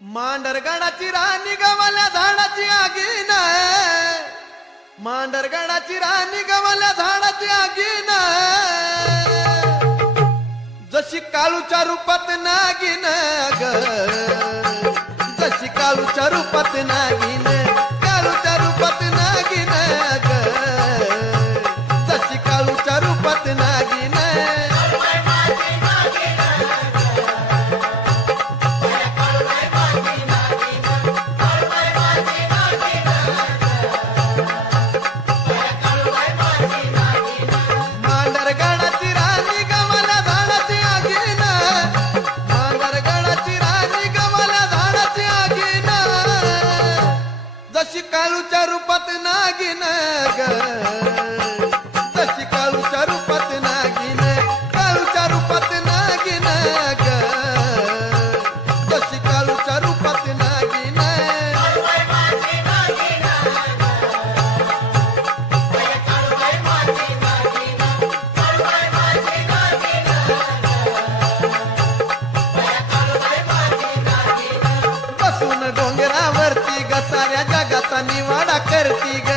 मांडरगडाची राणी गवल्या झाडाची आगीन, मांडरगडाची राणी गवल्या झाडाची आगीन, जशी काळूच्या रूपात नागिन ग, जशी काळूच्या रूपात नागिन, काळूच्या रूपात नागिन ग, जशी काळूच्या रूपात नागिन. मांडरगडाची राणी गवल्या झाडाची आगीन, मांडरगडाची राणी गवल्या झाडाची आगीन, जशी काळूच्या रूपात नागिन ग, जशी काळूच्या रूपात नागिन, काळूच्या रूपात नागिन ग, जशी काळूच्या रूपात नागिन. बसून डोंगरावरती ग साऱ्या जगाचा निवाडा करती ग,